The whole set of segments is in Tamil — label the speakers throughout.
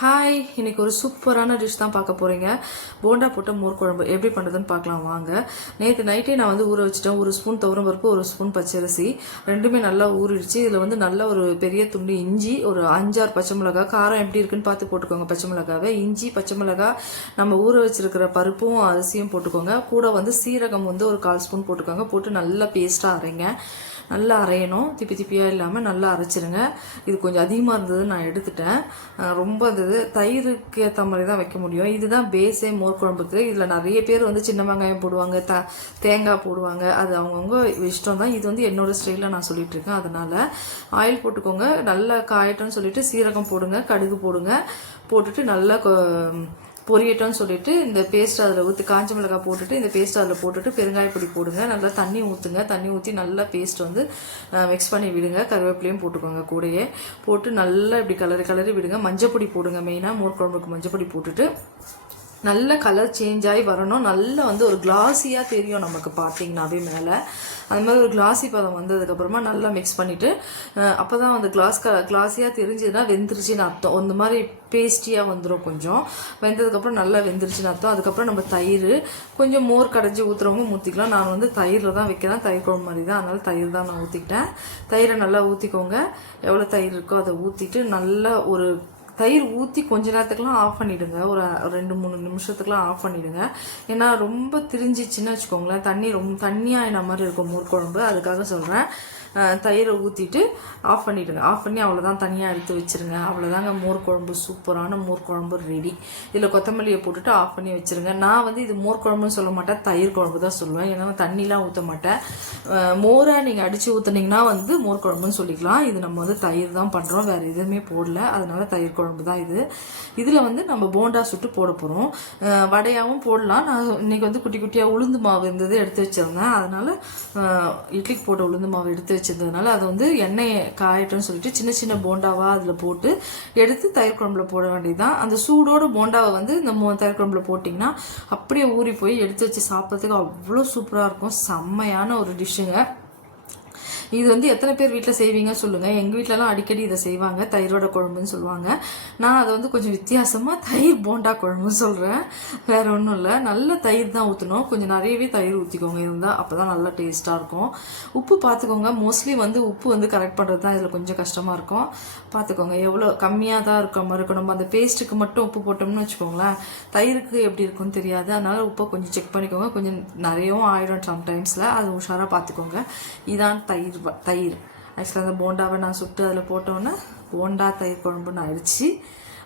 Speaker 1: ஹாய் இன்றைக்கி ஒரு சூப்பரான டிஷ் தான் பார்க்க போகிறீங்க போண்டா போட்ட மோர் குழம்பு எப்படி பண்ணுறதுன்னு பார்க்கலாம் வாங்க. நேற்று நைட்டே நான் வந்து ஊற வச்சுட்டேன். ஒரு ஸ்பூன் துவரம் பருப்பு ஒரு ஸ்பூன் பச்சரிசி. ரெண்டுமே நல்லா ஊறிடுச்சு. இதில் வந்து நல்ல ஒரு பெரிய துண்டு இஞ்சி ஒரு அஞ்சாறு பச்சை மிளகா காரம் எப்படி இருக்குன்னு பார்த்து போட்டுக்கோங்க பச்சை மிளகாவை. இஞ்சி பச்சை மிளகா நம்ம ஊற வச்சிருக்கிற பருப்பும் அரிசியும் போட்டுக்கோங்க. கூட வந்து சீரகம் வந்து ஒரு கால் ஸ்பூன் போட்டுக்கோங்க. போட்டு நல்லா பேஸ்ட்டாக அரைங்க. நல்லா அரையணும். திப்பி திப்பியாக இல்லாமல் நல்லா அரைச்சிருங்க. இது கொஞ்சம் அதிகமாக இருந்தது நான் எடுத்துட்டேன். ரொம்ப அது இருந்தது தயிருக்கு ஏற்ற மாதிரி தான் வைக்க முடியும். இதுதான் பேஸே மோர் குழம்புக்கு. இதில் நிறைய பேர் வந்து சின்ன வெங்காயம் போடுவாங்க த தேங்காய் போடுவாங்க. அது அவங்கவுங்க இஷ்டம் தான். இது வந்து என்னோடய ஸ்டைலில் நான் சொல்லிகிட்ருக்கேன் அதனால் ஆயில் போட்டுக்கோங்க. நல்லா காயட்டும்னு சொல்லிட்டு சீரகம் போடுங்க கடுகு போடுங்க. போட்டுட்டு நல்லா கொ- பொரியட்டோன்னு சொல்லிட்டு இந்த பேஸ்ட் அதில் ஊற்றி காஞ்ச மிளகாய் போட்டுட்டு இந்த பேஸ்ட் அதில் போட்டுட்டு பெருங்காய பொடி போடுங்க. நல்லா தண்ணி ஊற்றுங்க தண்ணி ஊற்றி நல்லா பேஸ்ட் வந்து மிக்ஸ் பண்ணி விடுங்க. கருவேப்பிலையும் போட்டுக்கோங்க கூடையே. போட்டு நல்லா இப்படி கலரி கலரி விடுங்க. மஞ்சள் பொடி போடுங்க மெயினாக மோர் குழம்புக்கு மஞ்சள் பொடி போட்டுட்டு நல்ல கலர் சேஞ்ச் ஆகி வரணும். நல்லா வந்து ஒரு கிளாஸியாக தெரியும் நமக்கு பார்த்தீங்கன்னாவே மேலே. அது மாதிரி ஒரு கிளாஸி பதம் வந்ததுக்கப்புறமா நல்லா மிக்ஸ் பண்ணிவிட்டு அப்போ தான் அந்த கிளாஸ் க கிளாஸியாக தெரிஞ்சதுன்னா வெந்துருச்சுன்னு அர்த்தம். இந்த மாதிரி பேஸ்டியாக வந்துடும் கொஞ்சம். வெந்ததுக்கப்புறம் நல்லா வெந்துருச்சுன்னு அர்த்தம். அதுக்கப்புறம் நம்ம தயிர் கொஞ்சம் மோர் கடைஞ்சி ஊற்றுறவங்க ஊற்றிக்கலாம் நான் வந்து தயிரில் தான் வைக்கிறேன். தயிர் குழம்பு மாதிரி தான். அதனால் தயிர் தான் நான் ஊற்றிக்கிட்டேன் தயிரை நல்லா ஊற்றிக்கோங்க எவ்வளோ தயிர் இருக்கோ அதை ஊற்றிட்டு நல்லா ஒரு தயிர் ஊற்றி கொஞ்ச நேரத்துக்குலாம் ஆஃப் பண்ணிவிடுங்க ஒரு ரெண்டு மூணு நிமிஷத்துக்குலாம் ஆஃப் பண்ணிவிடுங்க ஏன்னா ரொம்ப திரிஞ்சிச்சுன்னு வச்சுக்கோங்களேன். தண்ணி ரொம்ப தண்ணியாயின மாதிரி இருக்கும். மோர் குழம்பு. அதுக்காக சொல்கிறேன் தயிரை ஊற்றிட்டு ஆஃப் பண்ணிவிடுங்க ஆஃப் பண்ணி அவ்வளோதான் தனியாக எடுத்து வச்சுருங்க. அவ்வளோதாங்க மோர் குழம்பு சூப்பரான மோர் குழம்பு ரெடி இதில் கொத்தமல்லியை போட்டுட்டு ஆஃப் பண்ணி வச்சுருங்க. நான் வந்து இது மோர் குழம்புன்னு சொல்ல மாட்டேன். தயிர் குழம்பு தான் சொல்லுவேன். ஏன்னா தண்ணிலாம் ஊற்ற மாட்டேன். மோரை நீங்கள் அடித்து ஊற்றுனீங்கன்னா வந்து மோர் குழம்புன்னு சொல்லிக்கலாம். இது நம்ம வந்து தயிர் தான் பண்ணுறோம் வேறு எதுவுமே போடல. அதனால தயிர் குழம்பு தான் இது. இதில் வந்து நம்ம போண்டா சுட்டு போட போகிறோம் வடையாகவும் போடலாம். நான் இன்னைக்கு வந்து குட்டி குட்டியாக உளுந்து மாவு இருந்தது எடுத்து வச்சிருந்தேன். அதனால் இட்லிக்கு போட்ட உளுந்து மாவு எடுத்து வச்சிருந்ததுனால அது வந்து எண்ணெயை காயட்டும்னு சொல்லிட்டு சின்ன சின்ன போண்டாவாக அதில் போட்டு எடுத்து தயிர் குழம்புல போட வேண்டியதுதான். அந்த சூடோட போண்டாவை வந்து இந்த தயிர் குழம்புல போட்டிங்கன்னா அப்படியே ஊறி போய் எடுத்து வச்சு சாப்பிட்றதுக்கு அவ்வளோ சூப்பராக இருக்கும். செம்மையான ஒரு டிஷ்ஷுங்க இது வந்து எத்தனை பேர் வீட்டில் செய்வீங்க சொல்லுங்கள் எங்கள் வீட்டிலலாம் அடிக்கடி இதை செய்வாங்க. தயிரோட குழம்புன்னு சொல்லுவாங்க. நான் அதை வந்து கொஞ்சம் வித்தியாசமாக தயிர் போண்டா குழம்புன்னு சொல்கிறேன் வேற ஒன்றும் இல்லை. நல்ல தயிர் தான் ஊற்றணும் கொஞ்சம் நிறையவே தயிர் ஊற்றிக்கோங்க இருந்தால் அப்போ தான் நல்லா டேஸ்ட்டாக இருக்கும். உப்பு பார்த்துக்கோங்க மோஸ்ட்லி வந்து உப்பு வந்து கரெக்ட் பண்ணுறது தான். இதில் கொஞ்சம் கஷ்டமாக இருக்கும். பார்த்துக்கோங்க எவ்வளோ கம்மியாக தான் இருக்க மாதிரி இருக்கும். நம்ம அந்த பேஸ்ட்டுக்கு மட்டும் உப்பு போட்டோம்னு வச்சுக்கோங்களேன். தயிருக்கு எப்படி இருக்கும்னு தெரியாது. அதனால் உப்பை கொஞ்சம் செக் பண்ணிக்கோங்க. கொஞ்சம் நிறையவும் ஆயிடும் சம்டைம்ஸில் அது உஷாராக பார்த்துக்கோங்க இதான் தயிர். வ- தயிர். ஆக்சுவலாக அந்த போண்டாவை நான் சுட்டு அதில் போட்டோன்னே போண்டா தயிர் குழம்புன்னு ஆயிடுச்சு.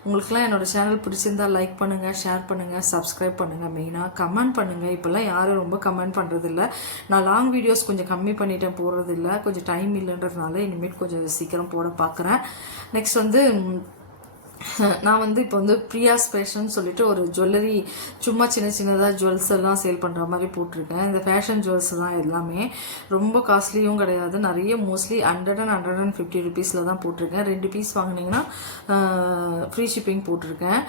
Speaker 1: உங்களுக்குலாம் என்னோட சேனல் பிடிச்சிருந்தா லைக் பண்ணுங்கள் ஷேர் பண்ணுங்கள் சப்ஸ்கிரைப் பண்ணுங்கள் மெயினாக கமெண்ட் பண்ணுங்கள் இப்போல்லாம் யாரும் ரொம்ப கமெண்ட் பண்ணுறதில்ல நான் லாங் வீடியோஸ் கொஞ்சம் கம்மி பண்ணிட்டேன் போடுறதில்ல. கொஞ்சம் டைம் இல்லைன்றதுனால இனிமேல் கொஞ்சம் சீக்கிரம் போட பார்க்குறேன் நெக்ஸ்ட் வந்து நான் வந்து இப்போ வந்து பிரியா ஸ்பேஷன் சொல்லிட்டு ஒரு ஜுவல்லரி சும்மா சின்ன சின்னதாக ஜுவல்ஸ் எல்லாம் சேல் பண்ணுற மாதிரி போட்டிருக்கேன். இந்த ஃபேஷன் ஜுவல்ஸ் தான் எல்லாமே. ரொம்ப காஸ்ட்லியும் கிடையாது. நிறைய mostly hundred and hundred and fifty ருபீஸில் தான் போட்டிருக்கேன். ரெண்டு பீஸ் வாங்கினீங்கன்னா ஃப்ரீ ஷிப்பிங் போட்டிருக்கேன்.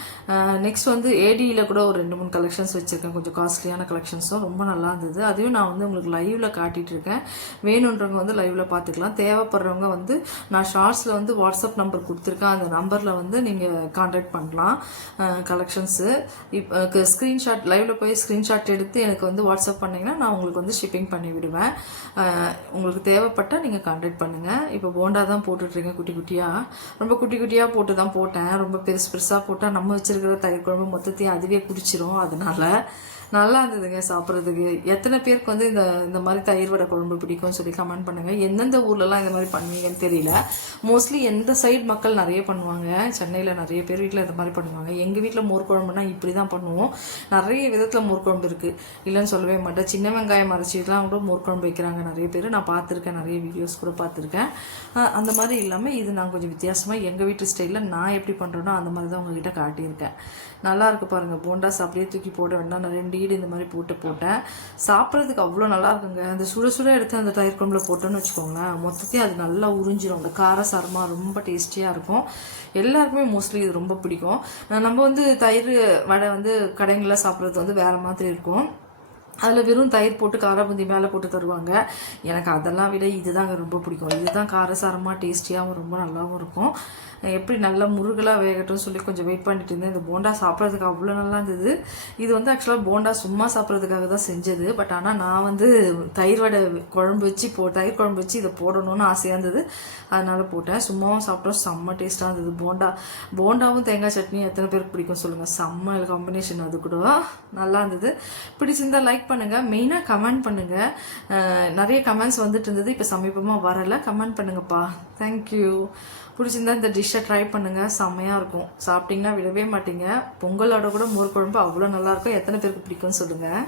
Speaker 1: நெக்ஸ்ட் வந்து ஏடியில் கூட ஒரு ரெண்டு மூணு கலெக்ஷன்ஸ் வச்சுருக்கேன். கொஞ்சம் காஸ்ட்லியான கலெக்ஷன்ஸும் ரொம்ப நல்லா இருந்தது. அதையும் நான் வந்து உங்களுக்கு லைவில் காட்டிகிட்டு இருக்கேன். வேணுன்றவங்க வந்து லைவில் பார்த்துக்கலாம். தேவைப்படுறவங்க வந்து நான் ஷார்ட்ஸில் வந்து வாட்ஸ்அப் நம்பர் கொடுத்துருக்கேன். அந்த நம்பரில் வந்து நீங்கள் காண்டாக்ட் பண்ணலாம். கலெக்ஷன்ஸு இப்போ ஸ்க்ரீன்ஷாட் லைவில் போய் ஸ்க்ரீன்ஷாட் எடுத்து எனக்கு வந்து வாட்ஸ்அப் பண்ணிங்கன்னா நான் உங்களுக்கு வந்து ஷிப்பிங் பண்ணி விடுவேன். உங்களுக்கு தேவைப்பட்டால் நீங்கள் காண்டாக்ட் பண்ணுங்கள் இப்போ போண்டா தான் போட்டுட்ருக்கேன் குட்டி குட்டியாக ரொம்ப குட்டி குட்டியாக போட்டு தான் போட்டேன். ரொம்ப பெருசு பெருசாக போட்டால் நம்ம வச்சுருக்கிற தயிர் குழம்பு மொத்தத்தையும் அதுவே குடிச்சிரும் அதனால். நல்லா இருந்ததுங்க சாப்பிட்றதுக்கு. எத்தனை பேருக்கு வந்து இந்த இந்த மாதிரி தயிர் வடை குழம்பு பிடிக்கும்னு சொல்லி கமெண்ட் பண்ணுங்கள் எந்தெந்த ஊர்லலாம் இந்த மாதிரி பண்ணுவீங்கன்னு தெரியல. மோஸ்ட்லி எந்த சைடு மக்கள் நிறைய பண்ணுவாங்க. சென்னையில் நிறைய பேர் வீட்டில் இந்த மாதிரி பண்ணுவாங்க. எங்கள் வீட்டில் மோர் குழம்புனா இப்படி தான் பண்ணுவோம். நிறைய விதத்தில் மோர் குழம்பு இருக்குது இல்லைன்னு சொல்லவே மாட்டேன். சின்ன வெங்காயம் அரைச்சிலாம் கூட மோர் குழம்பு வைக்கிறாங்க நிறைய பேர். நான் பார்த்துருக்கேன். நிறைய வீடியோஸ் கூட பார்த்துருக்கேன். அந்த மாதிரி இல்லாமல் இது நான் கொஞ்சம் வித்தியாசமாக எங்கள் வீட்டு ஸ்டைலில் நான் எப்படி பண்ணுறேனோ அந்த மாதிரி தான் உங்ககிட்ட காட்டியிருக்கேன். நல்லா இருக்கு பாருங்கள் போண்டாஸ் அப்படியே தூக்கி போட வேண்டாம். நான் ரெண்டு வீடு இந்த மாதிரி போட்டு போட்டேன். சாப்பிட்றதுக்கு அவ்வளோ நல்லா இருக்குங்க. அந்த சுட சுட எடுத்து அந்த தயிர் குழம்புல போட்டோன்னு வச்சுக்கோங்களேன் மொத்தத்தையும் அது நல்லா உறிஞ்சிடும் அந்த காரசாரமாக ரொம்ப டேஸ்டியாக இருக்கும். எல்லாருக்குமே மோஸ்ட்லி இது ரொம்ப பிடிக்கும். நம்ம வந்து தயிர் வடை வந்து கடைங்களில் சாப்பிட்றது வந்து வேறு மாதிரி இருக்கும். அதில் வெறும் தயிர் போட்டு காரபுந்தி மேலே போட்டு தருவாங்க. எனக்கு அதெல்லாம் விட இதுதாங்க ரொம்ப பிடிக்கும். இதுதான் காரசாரமாக டேஸ்டியாகவும் ரொம்ப நல்லாவும் இருக்கும். எப்படி நல்லா முருகலாக வேகட்டும் சொல்லி கொஞ்சம் வெயிட் பண்ணிட்டு இருந்தேன். இந்த போண்டா சாப்பிட்றதுக்கு அவ்வளோ நல்லா இருந்தது. இது வந்து ஆக்சுவலாக போண்டா சும்மா சாப்பிட்றதுக்காக தான் செஞ்சது. பட் ஆனால் நான் வந்து தயிர் வடை குழம்பு வச்சு போ தயிர் குழம்பு வச்சு இதை போடணும்னு ஆசையாக இருந்தது. அதனால் போட்டேன். சும்மாவும் சாப்பிட்டோம். செம்ம டேஸ்ட்டாக இருந்தது போண்டா. போண்டாவும் தேங்காய் சட்னியும் எத்தனை பேருக்கு பிடிக்கும் சொல்லுங்கள் செம்ம காம்பினேஷன் அது கூட. நல்லா இருந்தது. பிடிச்சிருந்தா லைக் பண்ணுங்கள் மெயினாக கமெண்ட் பண்ணுங்கள் நிறைய கமெண்ட்ஸ் வந்துட்டு இருந்தது. இப்போ சமீபமாக வரல. கமெண்ட் பண்ணுங்கப்பா. தேங்க்யூ பிடிச்சிருந்தா இந்த டிஷ்ஷை ட்ரை பண்ணுங்கள் செம்மையாக இருக்கும். சாப்பிட்டீங்கன்னா விடவே மாட்டீங்க. பொங்கலோட கூட மோர் குழம்பு அவ்வளோ நல்லாயிருக்கும் எத்தனை பேருக்கு பிடிக்கும்னு சொல்லுங்கள்